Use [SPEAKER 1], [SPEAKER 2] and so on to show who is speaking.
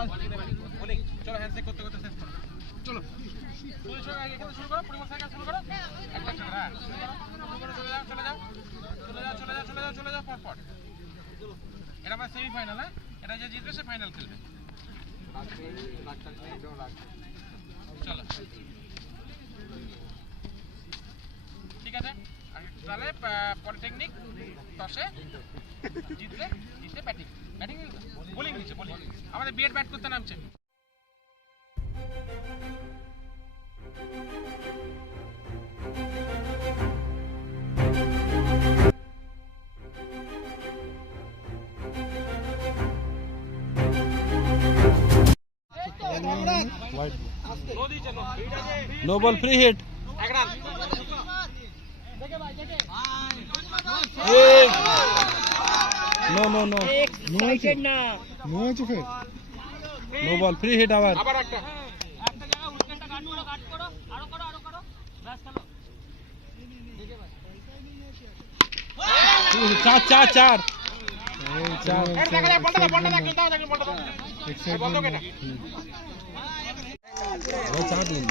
[SPEAKER 1] চলো হ্যান্ডশেক করতে করতে শেষ করো। চলো। পরিচয় আগে শুরু করো পরিমল সাইকেল শুরু করো। হ্যাঁ, একটা হ্যাঁ। চলে যাও চলে যাও চলে যাও চলে যাও চলে যাও চলে যাও পরপর এটা আমার সেমিফাইনাল হ্যাঁ? এটা যে জিতবে সে ফাইনাল খেলবে। চলো। ঠিক আছে? তাহলে পলিটেকনিক দশে জিতলে জিতলে ব্যাটিং ব্যাটিং বোলিং নিচ্ছে বোলিং আমাদের বিএড ব্যাট করতে নামছে
[SPEAKER 2] no ball free hit no no no হয়েছে নো হয়েছে ফের নো বল ফ্রি হিট আবার। আবার একটা। একটা জায়গা উইকেটটা কাট করো কাট করো আরও করো আরও করো ব্যাস খেলো চার। চার চার
[SPEAKER 3] চার দিন।